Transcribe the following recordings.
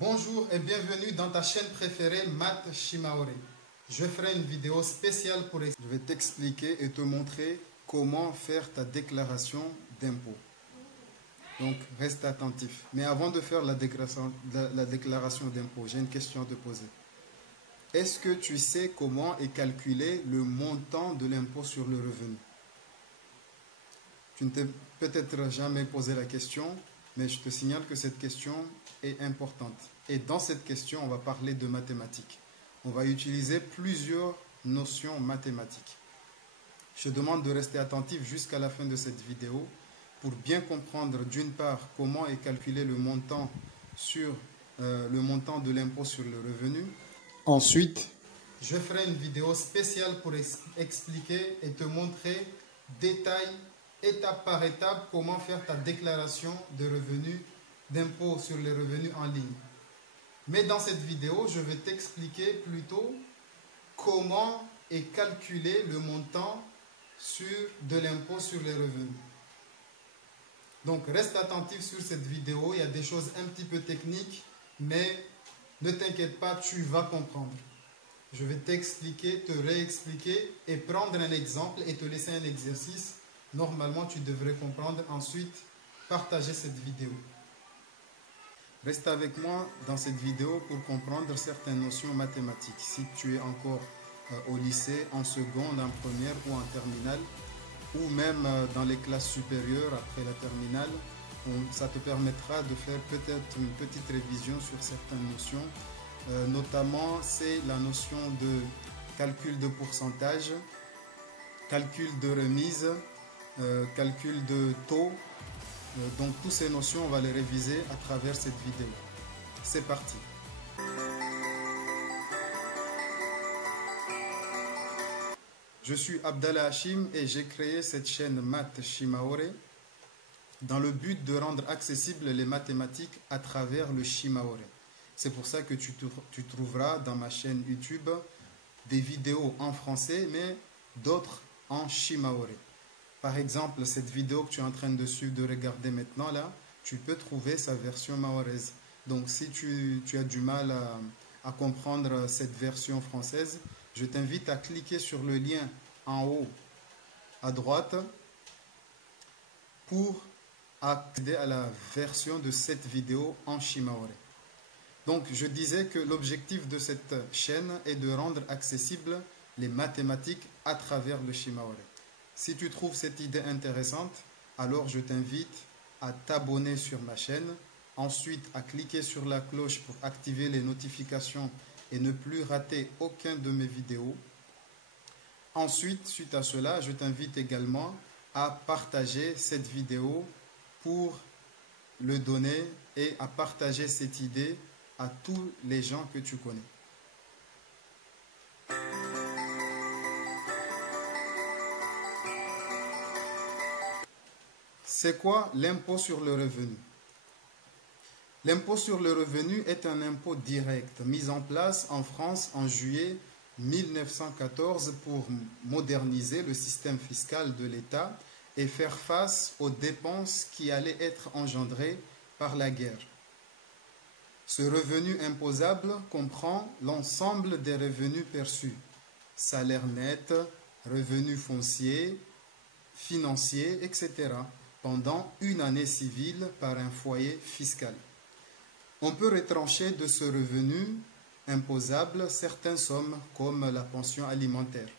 Bonjour et bienvenue dans ta chaîne préférée Math Shimaore. Je ferai une vidéo spéciale Je vais t'expliquer et te montrer comment faire ta déclaration d'impôt. Donc reste attentif. Mais avant de faire la déclaration d'impôt, j'ai une question à te poser. Est-ce que tu sais comment est calculé le montant de l'impôt sur le revenu? Tu ne t'es peut-être jamais posé la question, mais je te signale que cette question est importante. Et dans cette question, on va parler de mathématiques. On va utiliser plusieurs notions mathématiques. Je te demande de rester attentif jusqu'à la fin de cette vidéo pour bien comprendre d'une part comment est calculé le montant de l'impôt sur le revenu. Ensuite, je ferai une vidéo spéciale pour expliquer et te montrer détail, étape par étape, comment faire ta déclaration de revenus, d'impôt sur les revenus en ligne. Mais dans cette vidéo, je vais t'expliquer plutôt comment est calculé le montant de l'impôt sur les revenus. Donc reste attentif sur cette vidéo, il y a des choses un petit peu techniques, mais ne t'inquiète pas, tu vas comprendre. Je vais t'expliquer, te réexpliquer et prendre un exemple et te laisser un exercice. Normalement, tu devrais comprendre. Ensuite, partager cette vidéo. Reste avec moi dans cette vidéo pour comprendre certaines notions mathématiques. Si tu es encore au lycée, en seconde, en première ou en terminale, ou même dans les classes supérieures après la terminale, ça te permettra de faire peut-être une petite révision sur certaines notions. Notamment, c'est la notion de calcul de pourcentage, calcul de remise, calcul de taux. Donc, toutes ces notions, on va les réviser à travers cette vidéo. C'est parti. Je suis Abdallah Hachim et j'ai créé cette chaîne Math Shimaore dans le but de rendre accessibles les mathématiques à travers le Shimaore. C'est pour ça que tu trouveras dans ma chaîne YouTube des vidéos en français, mais d'autres en Shimaore. Par exemple, cette vidéo que tu es en train de suivre, de regarder maintenant, là, tu peux trouver sa version mahoraise. Donc, si tu as du mal à comprendre cette version française, je t'invite à cliquer sur le lien en haut à droite pour accéder à la version de cette vidéo en Shimaore. Donc, je disais que l'objectif de cette chaîne est de rendre accessibles les mathématiques à travers le Shimaore. Si tu trouves cette idée intéressante, alors je t'invite à t'abonner sur ma chaîne, ensuite à cliquer sur la cloche pour activer les notifications et ne plus rater aucun de mes vidéos. Ensuite, suite à cela, je t'invite également à partager cette vidéo pour le donner et à partager cette idée à tous les gens que tu connais. C'est quoi l'impôt sur le revenu? L'impôt sur le revenu est un impôt direct mis en place en France en juillet 1914 pour moderniser le système fiscal de l'État et faire face aux dépenses qui allaient être engendrées par la guerre. Ce revenu imposable comprend l'ensemble des revenus perçus, salaire net, revenus fonciers, financiers, etc., pendant une année civile par un foyer fiscal. On peut retrancher de ce revenu imposable certaines sommes comme la pension alimentaire.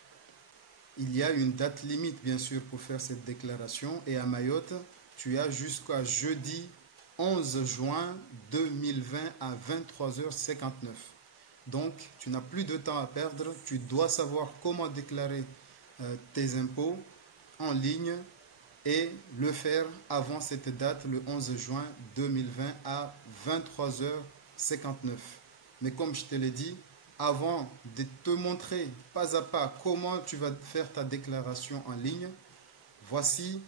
Il y a une date limite bien sûr pour faire cette déclaration et à Mayotte, tu as jusqu'à jeudi 11 juin 2020 à 23h59. Donc, tu n'as plus de temps à perdre, tu dois savoir comment déclarer tes impôts en ligne et le faire avant cette date, le 11 juin 2020 à 23h59. Mais comme je te l'ai dit, avant de te montrer pas à pas comment tu vas faire ta déclaration en ligne, voici,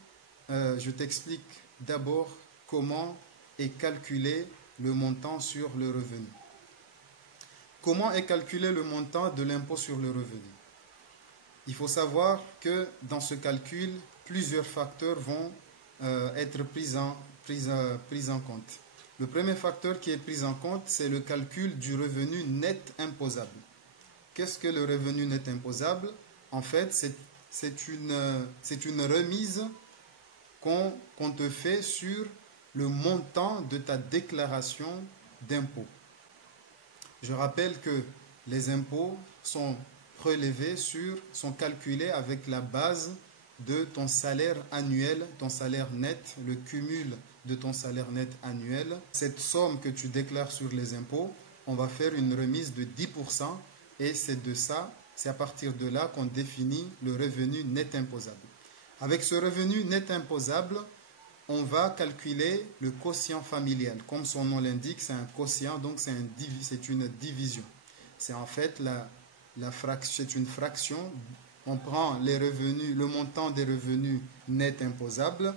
je t'explique d'abord comment est calculé le montant sur le revenu. Comment est calculé le montant de l'impôt sur le revenu? Il faut savoir que dans ce calcul, plusieurs facteurs vont être pris en compte. Le premier facteur qui est pris en compte, c'est le calcul du revenu net imposable. Qu'est-ce que le revenu net imposable? En fait, c'est une remise qu'on te fait sur le montant de ta déclaration d'impôt. Je rappelle que les impôts sont sont calculés avec la base de ton salaire annuel, ton salaire net, le cumul de ton salaire net annuel. Cette somme que tu déclares sur les impôts, on va faire une remise de 10% et c'est à partir de là qu'on définit le revenu net imposable. Avec ce revenu net imposable, on va calculer le quotient familial. Comme son nom l'indique, c'est un quotient, donc c'est une division. C'est en fait c'est une fraction. On prend le montant des revenus net imposables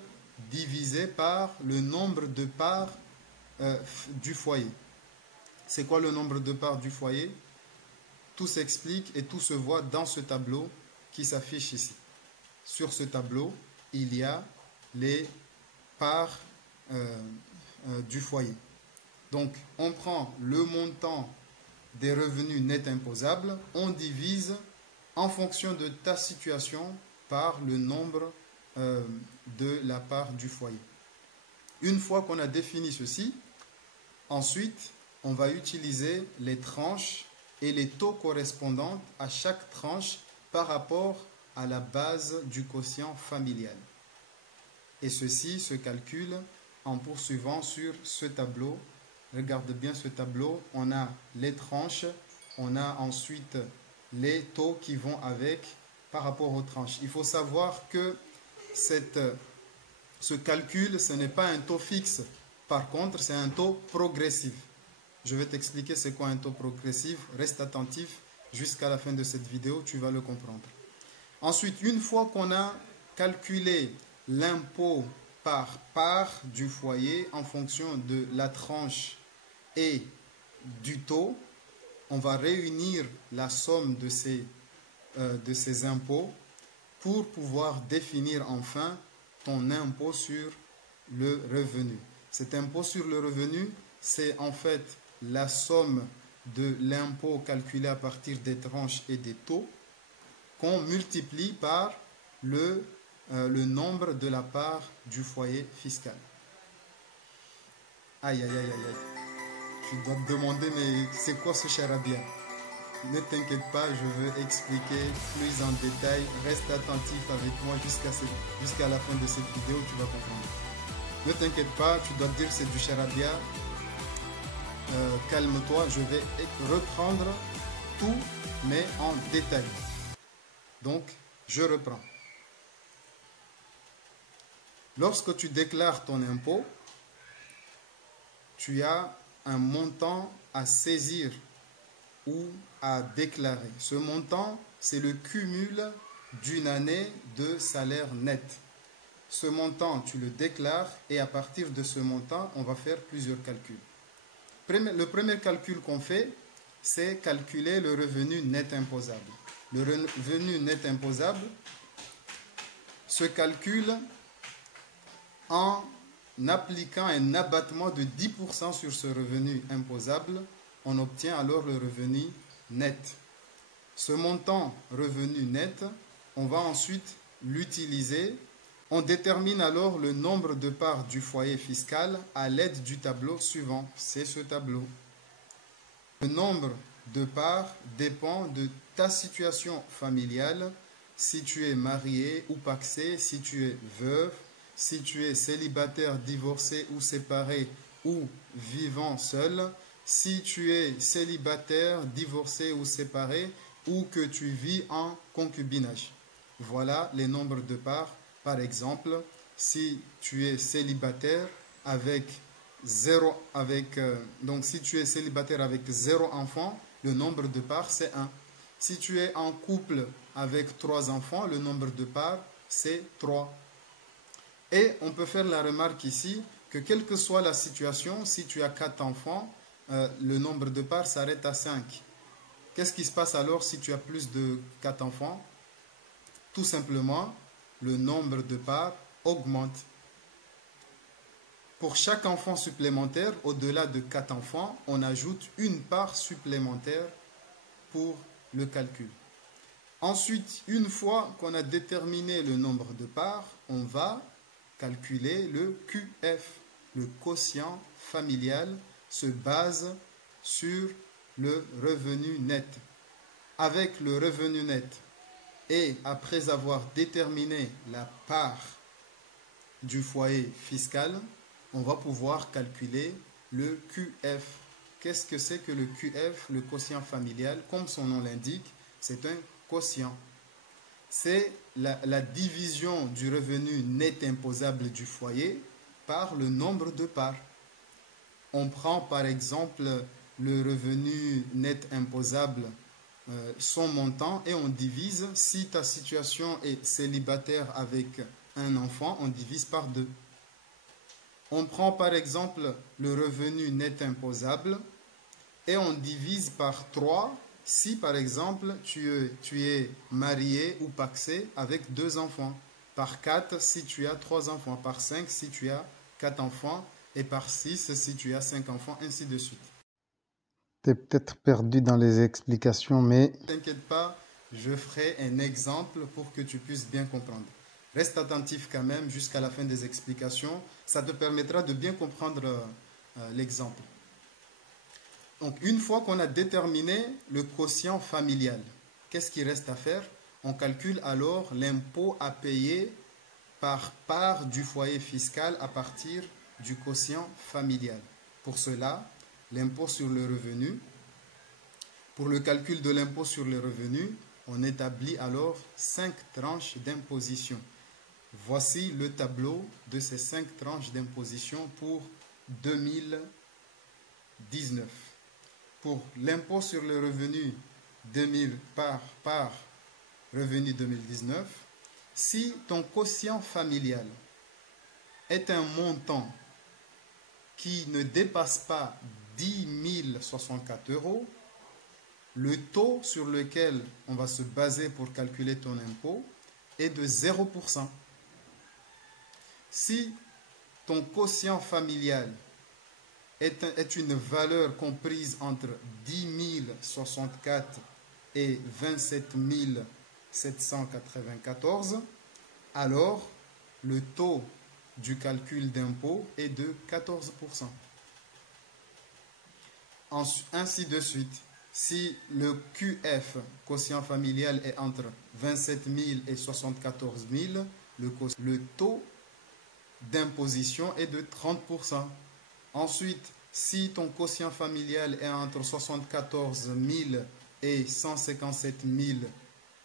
divisé par le nombre de parts du foyer. C'est quoi le nombre de parts du foyer? Tout s'explique et tout se voit dans ce tableau qui s'affiche ici. Sur ce tableau, il y a les parts du foyer. Donc, on prend le montant des revenus nets imposables, on divise en fonction de ta situation par le nombre de la part du foyer. Une fois qu'on a défini ceci, ensuite, on va utiliser les tranches et les taux correspondants à chaque tranche par rapport à la base du quotient familial. Et ceci se calcule en poursuivant sur ce tableau. Regarde bien ce tableau, on a les tranches, on a ensuite les taux qui vont avec par rapport aux tranches. Il faut savoir que ce calcul, ce n'est pas un taux fixe. Par contre, c'est un taux progressif. Je vais t'expliquer c'est quoi un taux progressif. Reste attentif jusqu'à la fin de cette vidéo, tu vas le comprendre. Ensuite, une fois qu'on a calculé l'impôt par part du foyer en fonction de la tranche et du taux, on va réunir la somme de ces impôts pour pouvoir définir enfin ton impôt sur le revenu. Cet impôt sur le revenu, c'est en fait la somme de l'impôt calculé à partir des tranches et des taux qu'on multiplie par le nombre de la part du foyer fiscal. Aïe, aïe, aïe, aïe, aïe. Tu dois te demander, mais c'est quoi ce charabia? Ne t'inquiète pas, je veux expliquer plus en détail. Reste attentif avec moi jusqu'à la fin de cette vidéo, tu vas comprendre. Ne t'inquiète pas, tu dois te dire c'est du charabia. Calme-toi, je vais reprendre tout, mais en détail. Donc, je reprends. Lorsque tu déclares ton impôt, tu as un montant à saisir ou à déclarer. Ce montant, c'est le cumul d'une année de salaire net. Ce montant, tu le déclares et à partir de ce montant, on va faire plusieurs calculs. Le premier calcul qu'on fait, c'est calculer le revenu net imposable. Le revenu net imposable se calcule en appliquant un abattement de 10% sur ce revenu imposable. On obtient alors le revenu net. Ce montant revenu net, on va ensuite l'utiliser. On détermine alors le nombre de parts du foyer fiscal à l'aide du tableau suivant. C'est ce tableau. Le nombre de parts dépend de ta situation familiale, si tu es marié ou pacsé, si tu es veuve, si tu es célibataire, divorcé ou séparé ou vivant seul, si tu es célibataire, divorcé ou séparé ou que tu vis en concubinage. Voilà les nombres de parts. Par exemple, si tu es célibataire avec si tu es célibataire avec 0 enfants, le nombre de parts c'est 1. Si tu es en couple avec 3 enfants, le nombre de parts c'est 3. Et on peut faire la remarque ici que quelle que soit la situation, si tu as 4 enfants, le nombre de parts s'arrête à 5. Qu'est-ce qui se passe alors si tu as plus de 4 enfants? Tout simplement, le nombre de parts augmente. Pour chaque enfant supplémentaire, au-delà de 4 enfants, on ajoute une part supplémentaire pour le calcul. Ensuite, une fois qu'on a déterminé le nombre de parts, on va calculer le QF. Le quotient familial se base sur le revenu net. Avec le revenu net et après avoir déterminé la part du foyer fiscal, on va pouvoir calculer le QF. Qu'est-ce que c'est que le QF, le quotient familial? Comme son nom l'indique, c'est un quotient. C'est la division du revenu net imposable du foyer par le nombre de parts. On prend par exemple le revenu net imposable, son montant, et on divise. Si ta situation est célibataire avec un enfant, on divise par 2. On prend par exemple le revenu net imposable et on divise par 3 si par exemple tu es marié ou pacsé avec 2 enfants, par 4 si tu as 3 enfants, par 5 si tu as 4 enfants et par 6 si tu as 5 enfants, ainsi de suite. Tu es peut-être perdu dans les explications, mais... Ne t'inquiète pas, je ferai un exemple pour que tu puisses bien comprendre. Reste attentif quand même jusqu'à la fin des explications. Ça te permettra de bien comprendre l'exemple. Donc, une fois qu'on a déterminé le quotient familial, qu'est-ce qui reste à faire? On calcule alors l'impôt à payer par part du foyer fiscal à partir du quotient familial. Pour cela, l'impôt sur le revenu. Pour le calcul de l'impôt sur le revenu, on établit alors 5 tranches d'imposition. Voici le tableau de ces 5 tranches d'imposition pour 2019. Pour l'impôt sur le revenu 2000 par revenu 2019, si ton quotient familial est un montant qui ne dépasse pas 10 064 €, le taux sur lequel on va se baser pour calculer ton impôt est de 0%. Si ton quotient familial est une valeur comprise entre 10 064 et 27 794, alors le taux du calcul d'impôt est de 14%. Ainsi de suite. Si le QF, quotient familial, est entre 27 000 et 74 000, le taux d'imposition est de 30%. Ensuite, si ton quotient familial est entre 74 000 et 157 000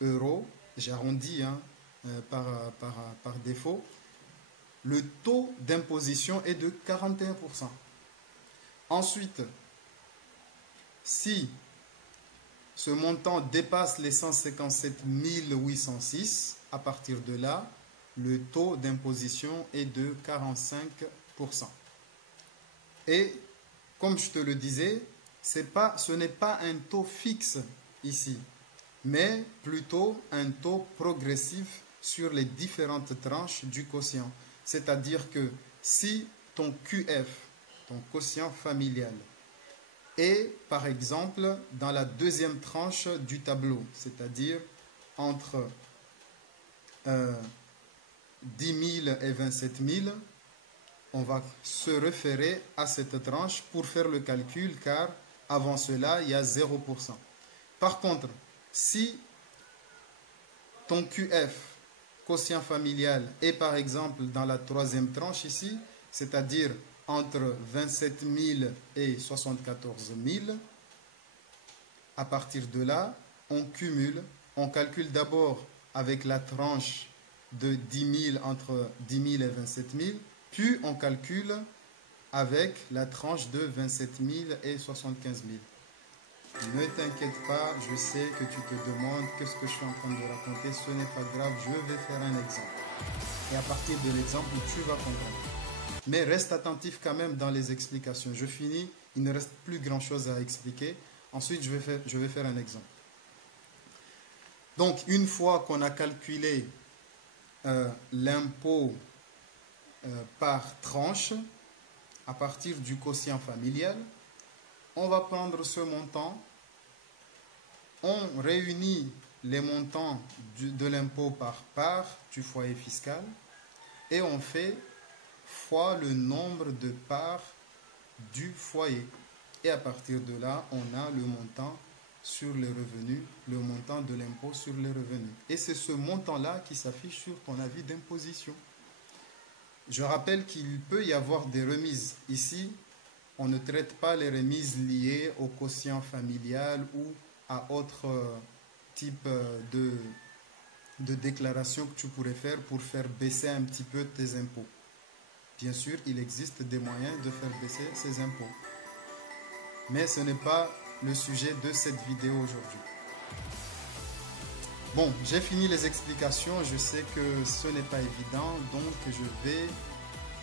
€, j'arrondis par défaut, le taux d'imposition est de 41%. Ensuite, si ce montant dépasse les 157 806, à partir de là, le taux d'imposition est de 45%. Et comme je te le disais, ce n'est pas un taux fixe ici, mais plutôt un taux progressif sur les différentes tranches du quotient. C'est-à-dire que si ton QF, ton quotient familial, est par exemple dans la deuxième tranche du tableau, c'est-à-dire entre 10 000 et 27 000, on va se référer à cette tranche pour faire le calcul, car avant cela, il y a 0%. Par contre, si ton QF, quotient familial, est par exemple dans la troisième tranche ici, c'est-à-dire entre 27 000 et 74 000, à partir de là, on cumule, on calcule d'abord avec la tranche de 10 000 entre 10 000 et 27 000, puis on calcule avec la tranche de 27 000 et 75 000. Ne t'inquiète pas, je sais que tu te demandes qu'est-ce que je suis en train de raconter, ce n'est pas grave, je vais faire un exemple. Et à partir de l'exemple, tu vas comprendre. Mais reste attentif quand même dans les explications. Je finis, il ne reste plus grand-chose à expliquer. Ensuite, je vais faire un exemple. Donc, une fois qu'on a calculé l'impôt par tranche, à partir du quotient familial. On va prendre ce montant, on réunit les montants de l'impôt par part du foyer fiscal et on fait fois le nombre de parts du foyer. Et à partir de là, on a le montant sur les revenus, le montant de l'impôt sur les revenus. Et c'est ce montant-là qui s'affiche sur ton avis d'imposition. Je rappelle qu'il peut y avoir des remises. Ici, on ne traite pas les remises liées au quotient familial ou à autre type de déclaration que tu pourrais faire pour faire baisser un petit peu tes impôts. Bien sûr, il existe des moyens de faire baisser ces impôts. Mais ce n'est pas le sujet de cette vidéo aujourd'hui. Bon, j'ai fini les explications. Je sais que ce n'est pas évident, donc je vais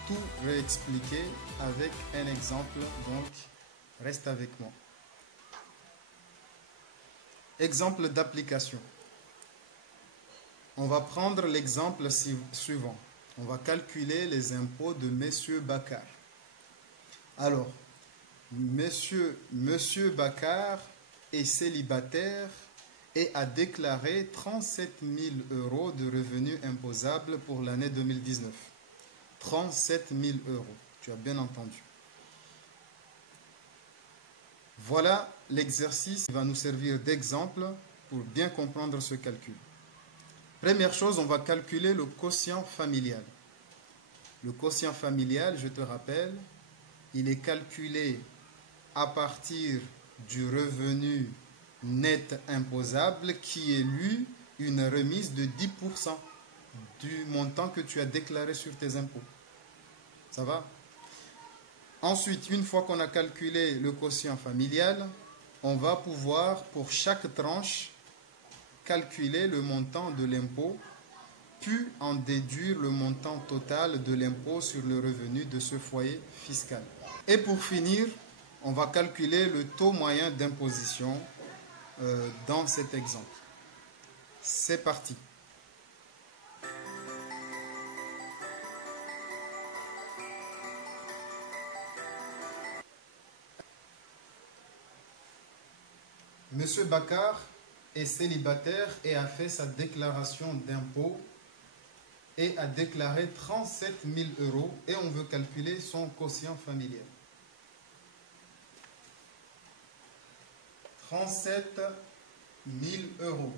tout réexpliquer avec un exemple. Donc, reste avec moi. Exemple d'application. On va prendre l'exemple suivant. On va calculer les impôts de Monsieur Baccar. Alors, Monsieur Baccar est célibataire et a déclaré 37 000 € de revenus imposables pour l'année 2019. 37 000 €. Tu as bien entendu. Voilà l'exercice qui va nous servir d'exemple pour bien comprendre ce calcul. Première chose, on va calculer le quotient familial. Le quotient familial, je te rappelle, il est calculé à partir du revenu net imposable qui est lui une remise de 10% du montant que tu as déclaré sur tes impôts. Ça va? Ensuite, une fois qu'on a calculé le quotient familial, on va pouvoir pour chaque tranche calculer le montant de l'impôt, puis en déduire le montant total de l'impôt sur le revenu de ce foyer fiscal. Et pour finir, on va calculer le taux moyen d'imposition dans cet exemple. C'est parti. Monsieur Baccar est célibataire et a fait sa déclaration d'impôt et a déclaré 37 000 € et on veut calculer son quotient familial. 37 000 €.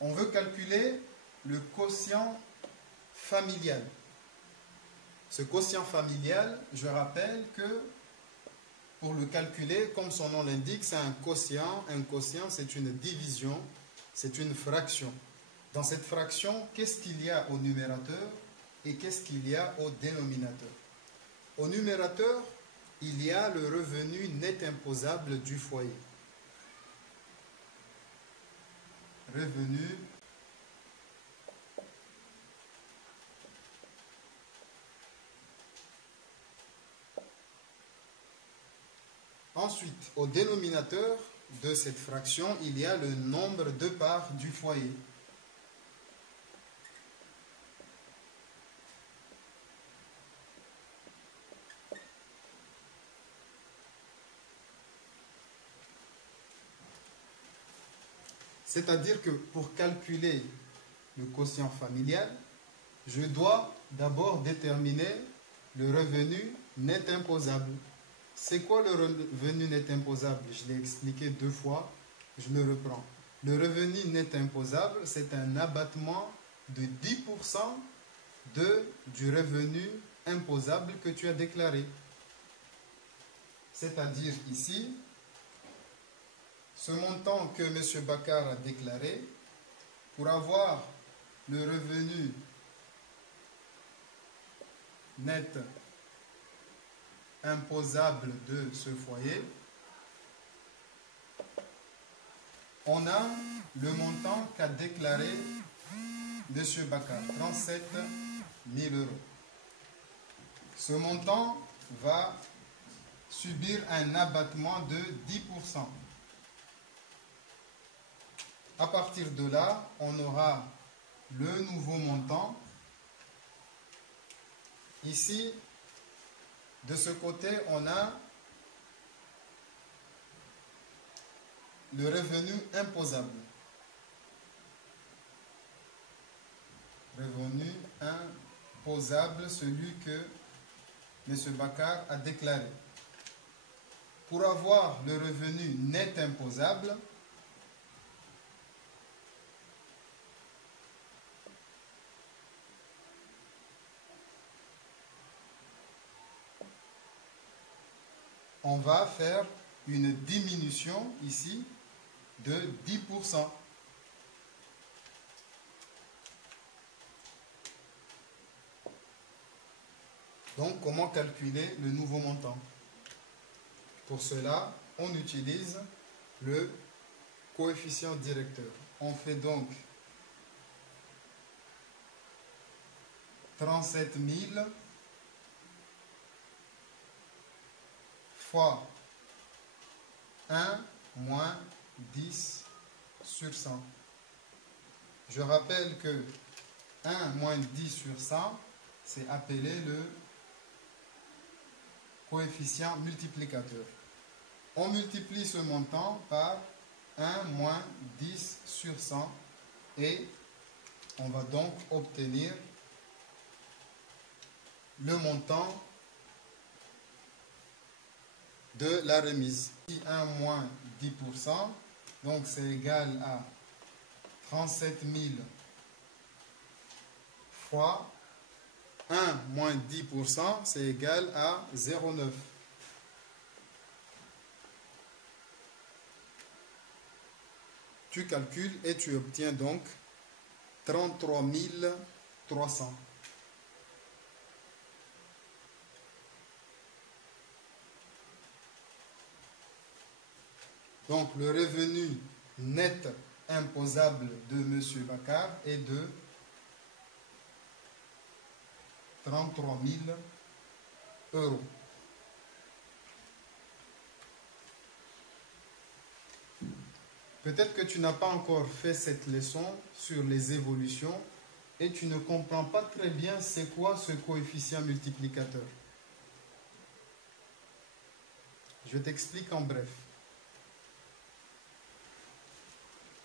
On veut calculer le quotient familial. Ce quotient familial, je rappelle que pour le calculer, comme son nom l'indique, c'est un quotient. Un quotient, c'est une division, c'est une fraction. Dans cette fraction, qu'est-ce qu'il y a au numérateur et qu'est-ce qu'il y a au dénominateur? Au numérateur, il y a le revenu net imposable du foyer. Revenu Ensuite, au dénominateur de cette fraction, il y a le nombre de parts du foyer. C'est-à-dire que pour calculer le quotient familial, je dois d'abord déterminer le revenu net imposable. C'est quoi le revenu net imposable? Je l'ai expliqué 2 fois, je me reprends. Le revenu net imposable, c'est un abattement de 10% du revenu imposable que tu as déclaré. C'est-à-dire ici, ce montant que M. Baccar a déclaré, pour avoir le revenu net imposable de ce foyer, on a le montant qu'a déclaré M. Baccar, 37 000 €. Ce montant va subir un abattement de 10%. À partir de là, on aura le nouveau montant. Ici, De ce côté, on a le revenu imposable. Revenu imposable, celui que M. Bakar a déclaré. Pour avoir le revenu net imposable, on va faire une diminution ici de 10%. Donc, comment calculer le nouveau montant? Pour cela, on utilise le coefficient directeur. On fait donc 37 000 fois 1 moins 10 sur 100. Je rappelle que 1 moins 10 sur 100, c'est appelé le coefficient multiplicateur. On multiplie ce montant par 1 moins 10 sur 100 et on va donc obtenir le montant de la remise. 1 moins 10%, donc c'est égal à 37 000 fois 1 moins 10%, c'est égal à 0,9. Tu calcules et tu obtiens donc 33 300. Donc le revenu net imposable de M. Bakar est de 33 000 euros. Peut-être que tu n'as pas encore fait cette leçon sur les évolutions et tu ne comprends pas très bien c'est quoi ce coefficient multiplicateur. Je t'explique en bref.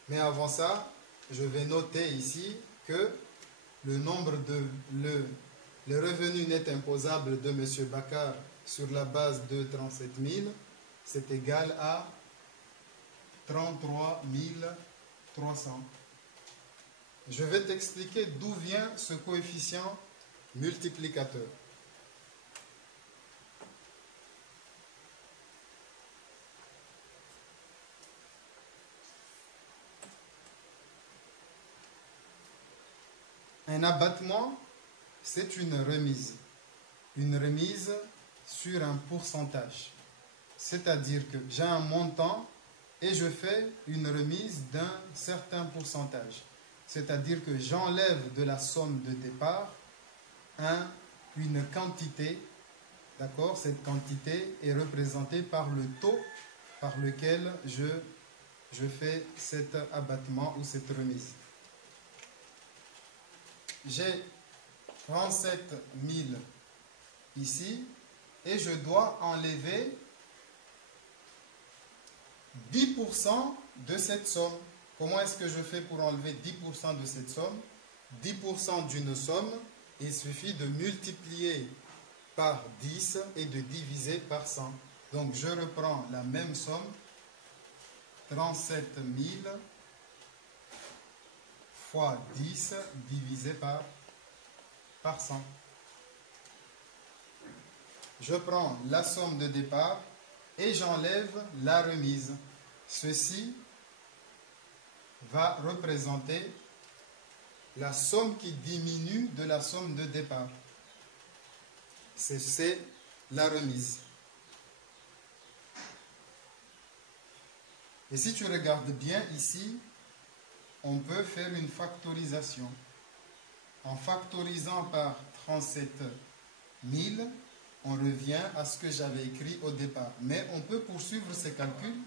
Mais avant ça, je vais noter ici que le nombre de le revenu net imposable de M. Bakar sur la base de 37 000, c'est égal à 33 300. Je vais t'expliquer d'où vient ce coefficient multiplicateur. Un abattement, c'est une remise. Une remise sur un pourcentage. C'est-à-dire que j'ai un montant et je fais une remise d'un certain pourcentage. C'est-à-dire que j'enlève de la somme de départ une quantité. D'accord? Cette quantité est représentée par le taux par lequel je fais cet abattement ou cette remise. J'ai 37 000 ici et je dois enlever 10% de cette somme. Comment est-ce que je fais pour enlever 10% de cette somme? 10% d'une somme, il suffit de multiplier par 10 et de diviser par 100. Donc je reprends la même somme, 37 000 fois 10 divisé par 100. Je prends la somme de départ et j'enlève la remise. Ceci va représenter la somme qui diminue de la somme de départ. C'est la remise. Et si tu regardes bien ici, on peut faire une factorisation. En factorisant par 37 000, on revient à ce que j'avais écrit au départ. Mais on peut poursuivre ces calculs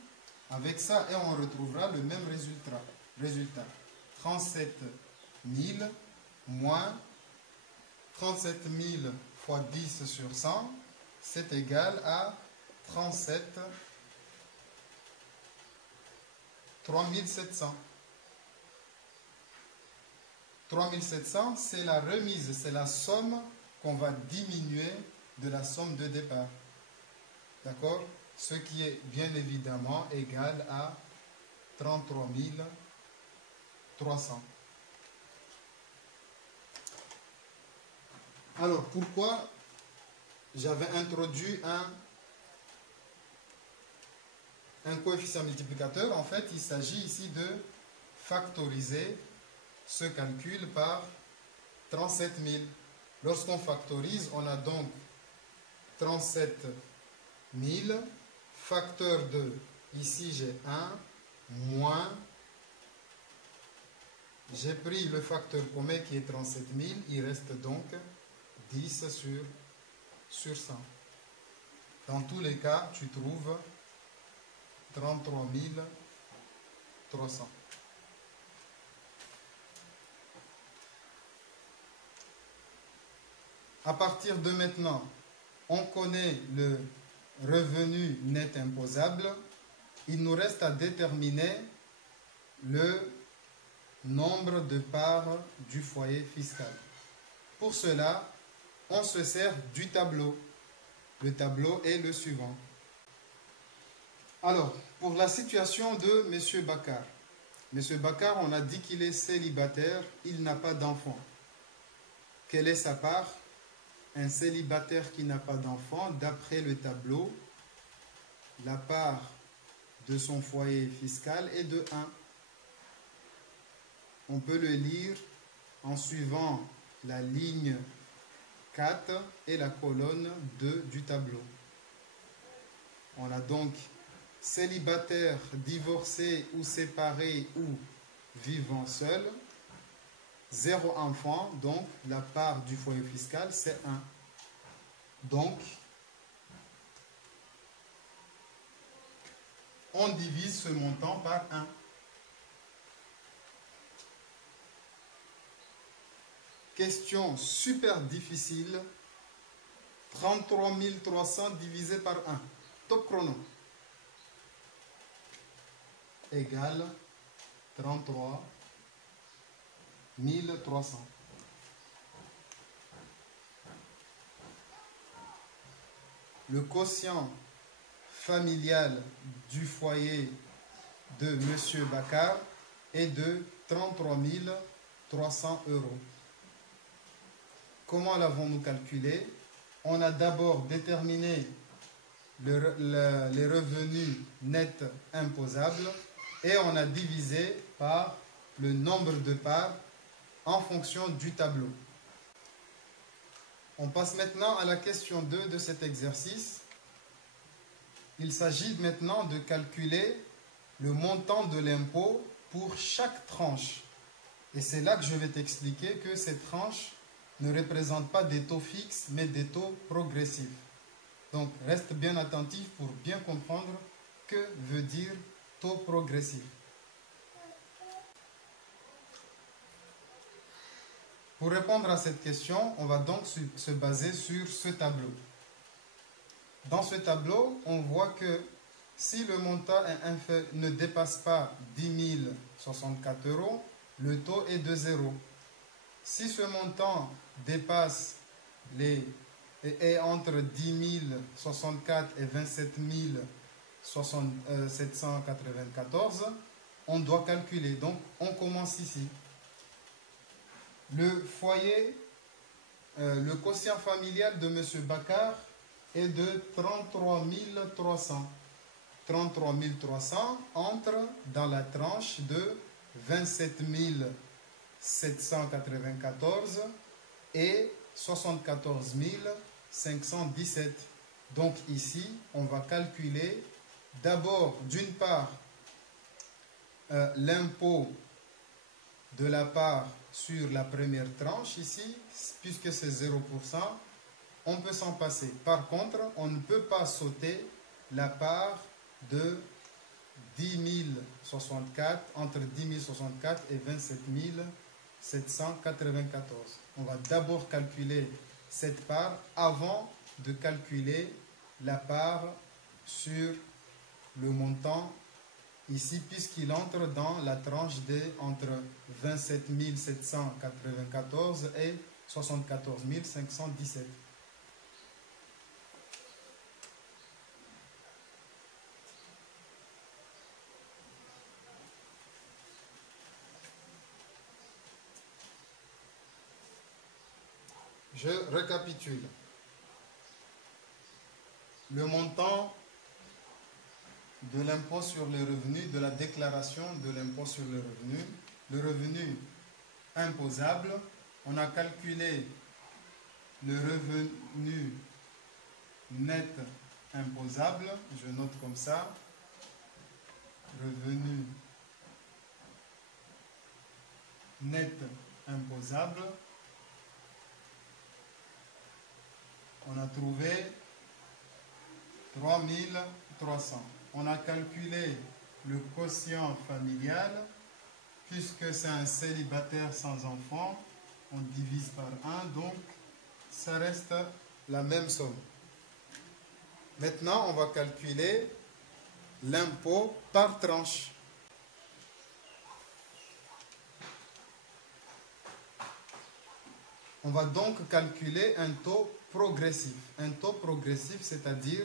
avec ça et on retrouvera le même résultat. 37 000 moins 37 000 fois 10 sur 100, c'est égal à 3700. 3700, c'est la remise, c'est la somme qu'on va diminuer de la somme de départ. D'accord? Ce qui est bien évidemment égal à 33 300. Alors, pourquoi j'avais introduit un coefficient multiplicateur? En fait, il s'agit ici de factoriser ce calcul par 37 000. Lorsqu'on factorise, on a donc 37 000, facteur de, ici j'ai 1, moins, j'ai pris le facteur commun qui est 37 000, il reste donc 10 sur 100. Dans tous les cas, tu trouves 33 300. À partir de maintenant, on connaît le revenu net imposable. Il nous reste à déterminer le nombre de parts du foyer fiscal. Pour cela, on se sert du tableau. Le tableau est le suivant. Alors, pour la situation de M. Bakar. M. Bakar, on a dit qu'il est célibataire, il n'a pas d'enfant. Quelle est sa part? Un célibataire qui n'a pas d'enfant, d'après le tableau, la part de son foyer fiscal est de 1. On peut le lire en suivant la ligne 4 et la colonne 2 du tableau. On a donc célibataire, divorcé ou séparé ou vivant seul. 0 enfant, donc la part du foyer fiscal, c'est 1. Donc, on divise ce montant par 1. Question super difficile. 33 300 divisé par 1. Top chrono. Égale 33 1300. Le quotient familial du foyer de M. Bakar est de 33 300 €. Comment l'avons-nous calculé? On a d'abord déterminé les revenus nets imposables et on a divisé par le nombre de parts en fonction du tableau. On passe maintenant à la question 2 de cet exercice. Il s'agit maintenant de calculer le montant de l'impôt pour chaque tranche. Et c'est là que je vais t'expliquer que ces tranches ne représentent pas des taux fixes, mais des taux progressifs. Donc, reste bien attentif pour bien comprendre que veut dire taux progressif. Pour répondre à cette question, on va donc se baser sur ce tableau. Dans ce tableau, on voit que si le montant ne dépasse pas 10 064 €, le taux est de 0. Si ce montant dépasse est entre 10 064 et 27 794, on doit calculer. Donc, on commence ici. Le foyer, le quotient familial de M. Bakar est de 33 300. 33 300 entre dans la tranche de 27 794 et 74 517. Donc ici, on va calculer d'abord, d'une part, l'impôt de la part sur la première tranche ici, puisque c'est 0%, on peut s'en passer. Par contre, on ne peut pas sauter la part de 10 064, entre 10 064 et 27 794. On va d'abord calculer cette part avant de calculer la part sur le montant ici, puisqu'il entre dans la tranche entre 27 794 et 74 517. Je récapitule. Le montant de l'impôt sur le revenu, de la déclaration de l'impôt sur le revenu imposable, on a calculé le revenu net imposable, je note comme ça, revenu net imposable, on a trouvé 3300. On a calculé le quotient familial, puisque c'est un célibataire sans enfant, on divise par 1, donc ça reste la même somme. Maintenant, on va calculer l'impôt par tranche. On va donc calculer un taux progressif. Un taux progressif, c'est-à-dire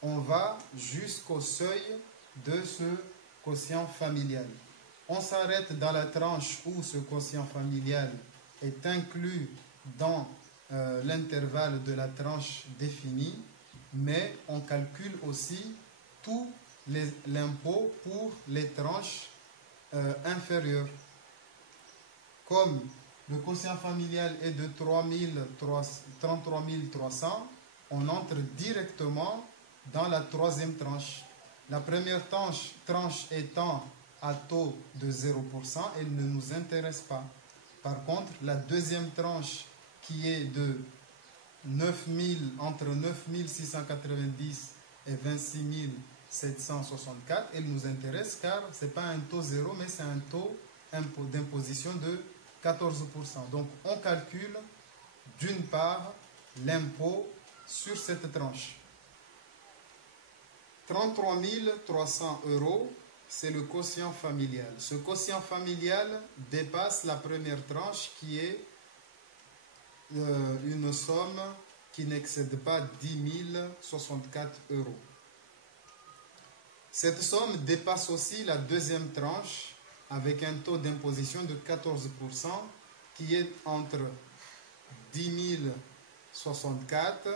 on va jusqu'au seuil de ce quotient familial. On s'arrête dans la tranche où ce quotient familial est inclus dans l'intervalle de la tranche définie, mais on calcule aussi tout l'impôt pour les tranches inférieures. Comme le quotient familial est de 33 300, on entre directement dans la troisième tranche. La première tranche étant à taux de 0%, elle ne nous intéresse pas. Par contre, la deuxième tranche qui est de entre 9 690 et 26 764, elle nous intéresse car ce n'est pas un taux zéro, mais c'est un taux d'imposition de 14%. Donc, on calcule d'une part l'impôt sur cette tranche. 33 300 €, c'est le quotient familial. Ce quotient familial dépasse la première tranche qui est une somme qui n'excède pas 10 064 €. Cette somme dépasse aussi la deuxième tranche avec un taux d'imposition de 14% qui est entre 10 064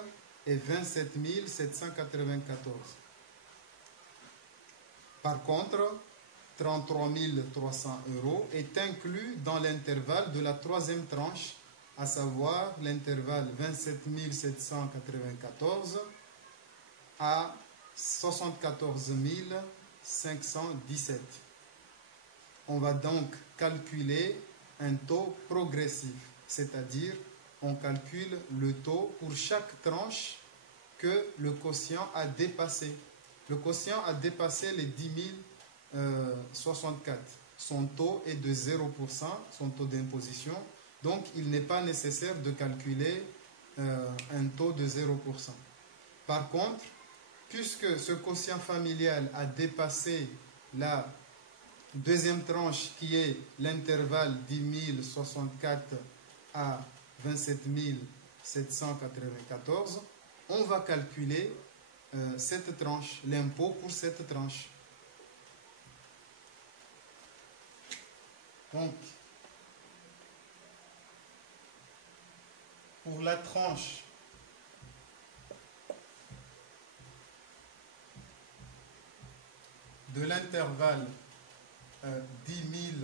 et 27 794. Par contre, 33 300 € est inclus dans l'intervalle de la troisième tranche, à savoir l'intervalle 27 794 à 74 517. On va donc calculer un taux progressif, c'est-à-dire on calcule le taux pour chaque tranche que le quotient a dépassé. Le quotient a dépassé les 10 064. Son taux est de 0%, son taux d'imposition. Donc, il n'est pas nécessaire de calculer un taux de 0%. Par contre, puisque ce quotient familial a dépassé la deuxième tranche qui est l'intervalle 10 064 à 27 794, on va calculer cette tranche, l'impôt pour cette tranche. Donc, pour la tranche de l'intervalle 10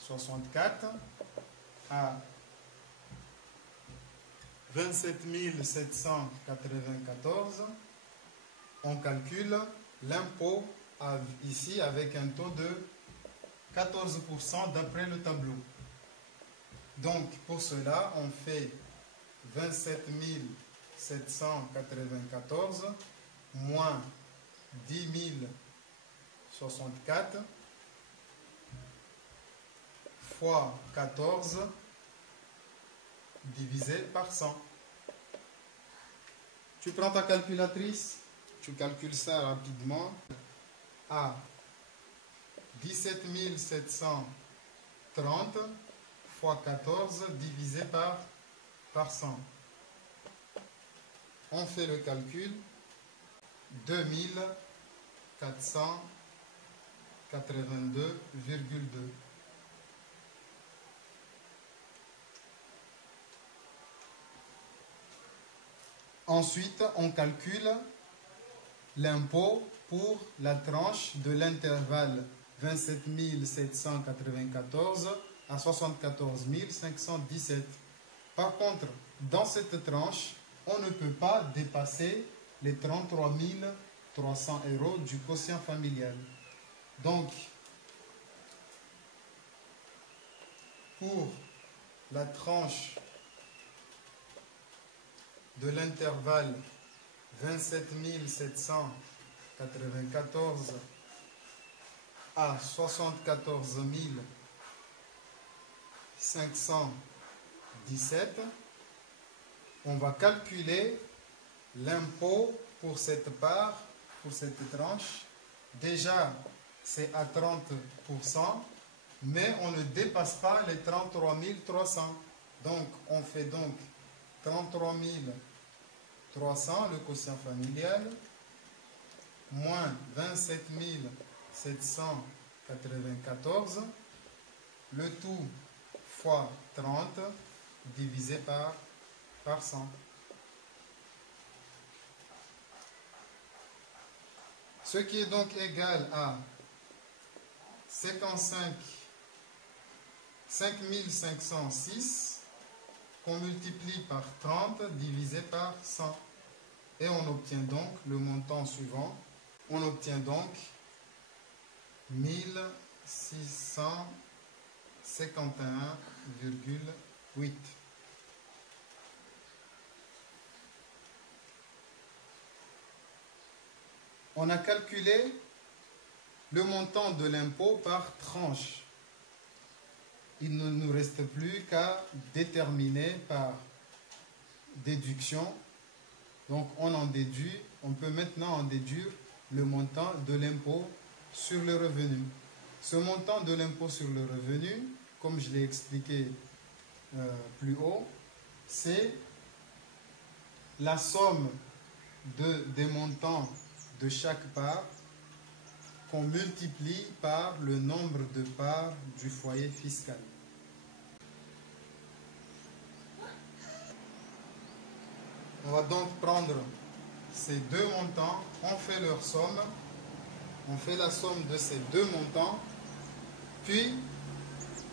064 à 27 794, on calcule l'impôt ici avec un taux de 14% d'après le tableau. Donc pour cela, on fait 27 794 moins 10 064 fois 14 divisé par 100. Tu prends ta calculatrice, tu calcules ça rapidement. À 17 730 fois 14 divisé par 100. On fait le calcul. 2482,2. Ensuite, on calcule l'impôt pour la tranche de l'intervalle 27 794 à 74 517. Par contre, dans cette tranche, on ne peut pas dépasser les 33 300 € du quotient familial. Donc, pour la tranche de l'intervalle 27 794 à 74 517, on va calculer l'impôt pour cette part, pour cette tranche. Déjà, c'est à 30%, mais on ne dépasse pas les 33 300. Donc, on fait donc 33 300, le quotient familial, moins 27 794, le tout fois 30 divisé par 100. Ce qui est donc égal à 5506 qu'on multiplie par 30 divisé par 100. Et on obtient donc le montant suivant. On obtient donc 1651,8. On a calculé le montant de l'impôt par tranche. Il ne nous reste plus qu'à déterminer par déduction. Donc on en déduit, on peut maintenant en déduire le montant de l'impôt sur le revenu. Ce montant de l'impôt sur le revenu, comme je l'ai expliqué plus haut, c'est la somme des montants de chaque part qu'on multiplie par le nombre de parts du foyer fiscal. On va donc prendre ces deux montants, on fait leur somme, on fait la somme de ces deux montants, puis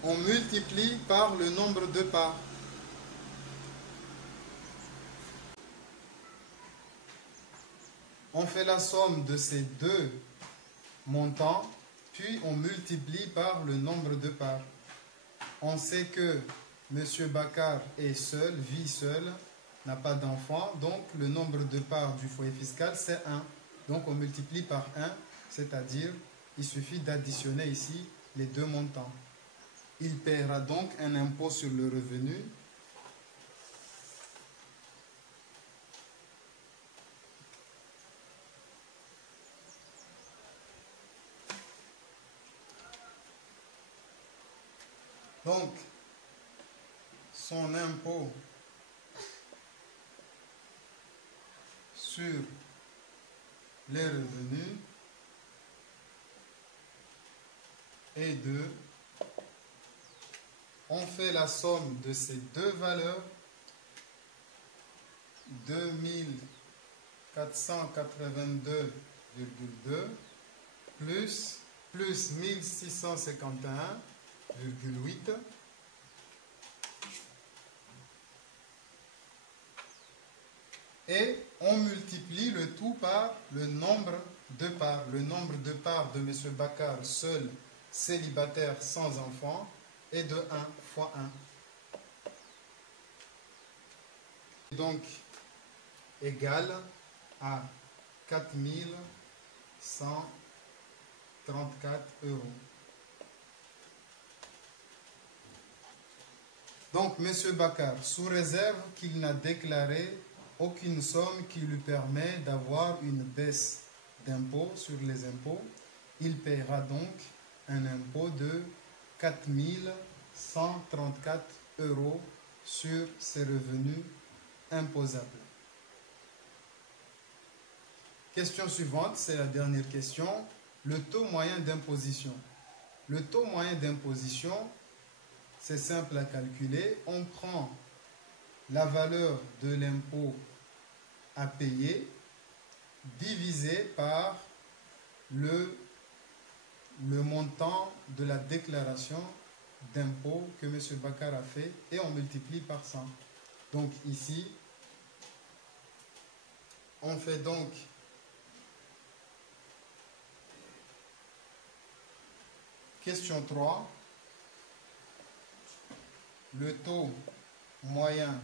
on multiplie par le nombre de parts. On fait la somme de ces deux montants, puis on multiplie par le nombre de parts. On sait que M. Bakar est seul, vit seul, n'a pas d'enfant, donc le nombre de parts du foyer fiscal c'est 1. Donc on multiplie par 1, c'est-à-dire il suffit d'additionner ici les deux montants. Il paiera donc un impôt sur le revenu donc son impôt sur les revenus est de, on fait la somme de ces deux valeurs, 2482,2 plus 1651,8 et on multiplie le tout par le nombre de parts. Le nombre de parts de M. Bakar, seul, célibataire, sans enfant, est de 1 fois 1. Donc, égal à 4134 €. Donc, M. Bakar, sous réserve qu'il n'a déclaré aucune somme qui lui permet d'avoir une baisse d'impôt sur les impôts. Il paiera donc un impôt de 4 134 € sur ses revenus imposables. Question suivante, c'est la dernière question. Le taux moyen d'imposition. Le taux moyen d'imposition, c'est simple à calculer. On prend la valeur de l'impôt à payer divisé par le montant de la déclaration d'impôt que M. Bakar a fait et on multiplie par 100. Donc ici, on fait donc question 3. Le taux moyen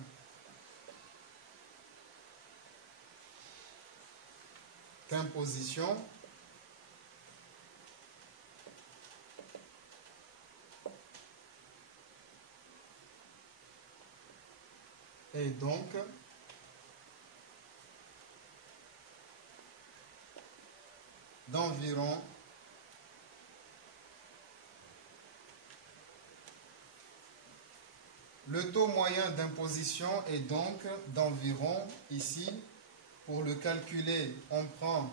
d'imposition est donc d'environ le taux moyen d'imposition est donc d'environ, ici, pour le calculer, on prend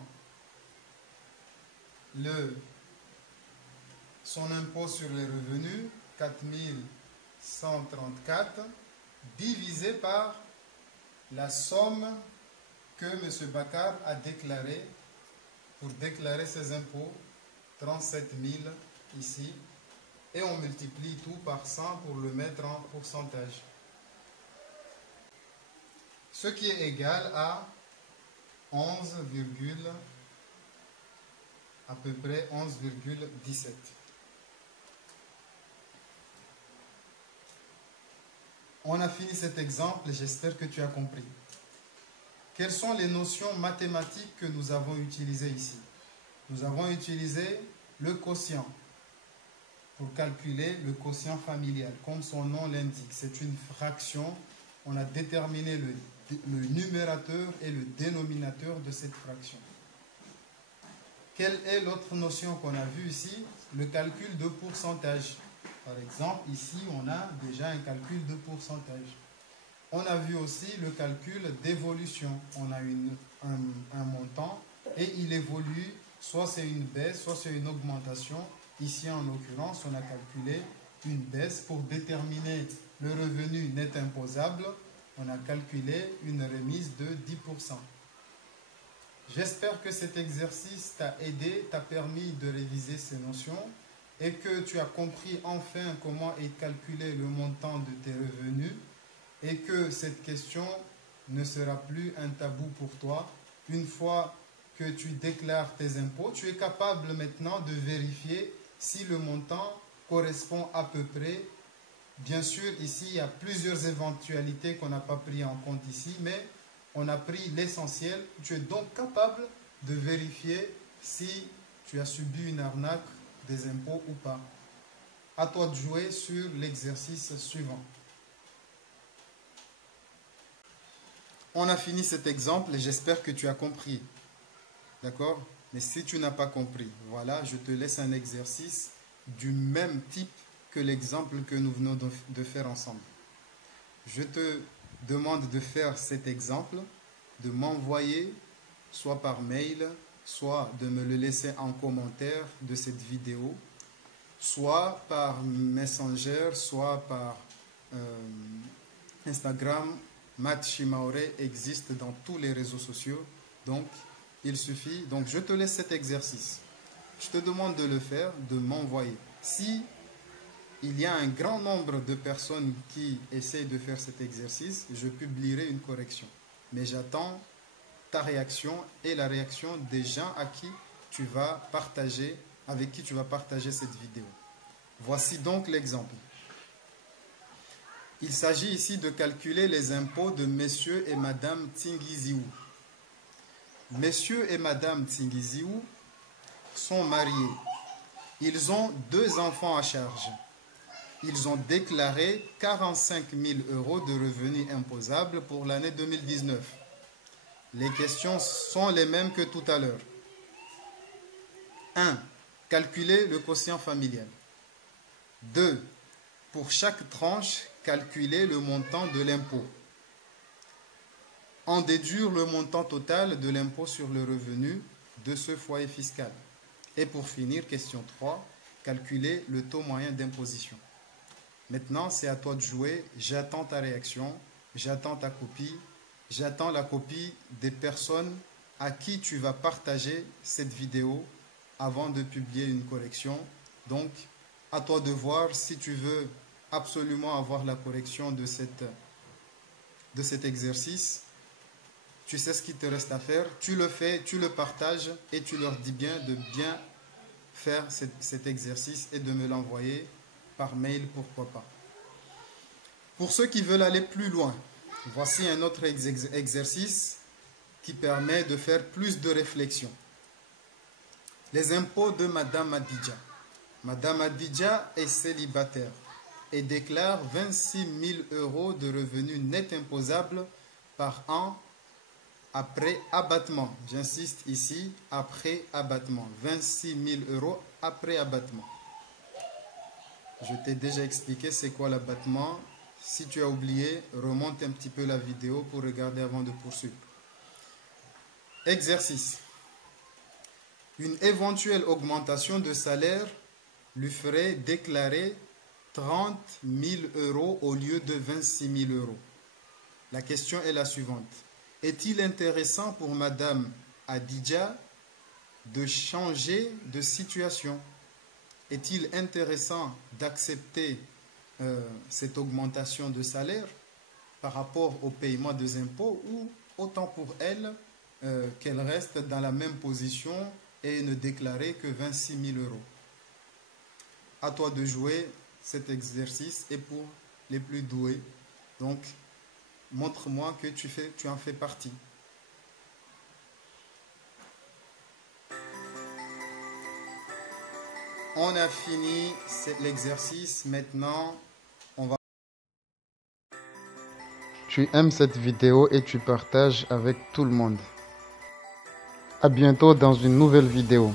son impôt sur les revenus, 4 134, divisé par la somme que M. Bakar a déclarée pour déclarer ses impôts, 37 000 ici, et on multiplie tout par 100 pour le mettre en pourcentage. Ce qui est égal à 11, à peu près 11,17. On a fini cet exemple, j'espère que tu as compris. Quelles sont les notions mathématiques que nous avons utilisées ici? Nous avons utilisé le quotient pour calculer le quotient familial, comme son nom l'indique. C'est une fraction. On a déterminé le numérateur et le dénominateur de cette fraction. Quelle est l'autre notion qu'on a vue ici? Le calcul de pourcentage. Par exemple, ici, on a déjà un calcul de pourcentage. On a vu aussi le calcul d'évolution. On a un montant et il évolue, soit c'est une baisse, soit c'est une augmentation. Ici, en l'occurrence, on a calculé une baisse pour déterminer le revenu net imposable. On a calculé une remise de 10%. J'espère que cet exercice t'a aidé, t'a permis de réviser ces notions et que tu as compris enfin comment est calculé le montant de tes revenus et que cette question ne sera plus un tabou pour toi. Une fois que tu déclares tes impôts, tu es capable maintenant de vérifier si le montant correspond à peu près. Bien sûr, ici, il y a plusieurs éventualités qu'on n'a pas pris en compte ici, mais on a pris l'essentiel. Tu es donc capable de vérifier si tu as subi une arnaque des impôts ou pas. À toi de jouer sur l'exercice suivant. On a fini cet exemple et j'espère que tu as compris. D'accord? Mais si tu n'as pas compris, voilà, je te laisse un exercice du même type que l'exemple que nous venons de faire ensemble. Je te demande de faire cet exemple, de m'envoyer soit par mail, soit de me le laisser en commentaire de cette vidéo, soit par Messenger, soit par Instagram. Matt Shimaore existe dans tous les réseaux sociaux, donc il suffit. Donc je te laisse cet exercice. Je te demande de le faire, de m'envoyer. Si il y a un grand nombre de personnes qui essayent de faire cet exercice, je publierai une correction. Mais j'attends ta réaction et la réaction des gens avec qui tu vas partager cette vidéo. Voici donc l'exemple. Il s'agit ici de calculer les impôts de Monsieur et Madame Tsingiziou. Monsieur et Madame Tsingiziou sont mariés. Ils ont 2 enfants à charge. Ils ont déclaré 45 000 € de revenus imposables pour l'année 2019. Les questions sont les mêmes que tout à l'heure. 1. Calculer le quotient familial. 2. Pour chaque tranche, calculer le montant de l'impôt. En déduire le montant total de l'impôt sur le revenu de ce foyer fiscal. Et pour finir, question 3, calculer le taux moyen d'imposition. Maintenant, c'est à toi de jouer. J'attends ta réaction, j'attends ta copie, j'attends la copie des personnes à qui tu vas partager cette vidéo avant de publier une correction. Donc, à toi de voir si tu veux absolument avoir la correction de cet exercice. Tu sais ce qu'il te reste à faire. Tu le fais, tu le partages et tu leur dis bien de bien faire cet exercice et de me l'envoyer par mail, pourquoi pas. Pour ceux qui veulent aller plus loin, voici un autre exercice qui permet de faire plus de réflexion. Les impôts de Madame Adidja. Madame Adidja est célibataire et déclare 26 000 € de revenus nets imposables par an après abattement. J'insiste ici, après abattement. 26 000 € après abattement. Je t'ai déjà expliqué c'est quoi l'abattement. Si tu as oublié, remonte un petit peu la vidéo pour regarder avant de poursuivre. Exercice. Une éventuelle augmentation de salaire lui ferait déclarer 30 000 € au lieu de 26 000 €. La question est la suivante. Est-il intéressant pour Madame Adidja de changer de situation? Est-il intéressant d'accepter cette augmentation de salaire par rapport au paiement des impôts ou autant pour elle qu'elle reste dans la même position et ne déclarer que 26 000 €? À toi de jouer cet exercice et pour les plus doués. Donc, montre-moi que tu en fais partie. On a fini l'exercice. Maintenant, on va... Tu aimes cette vidéo et tu partages avec tout le monde. À bientôt dans une nouvelle vidéo.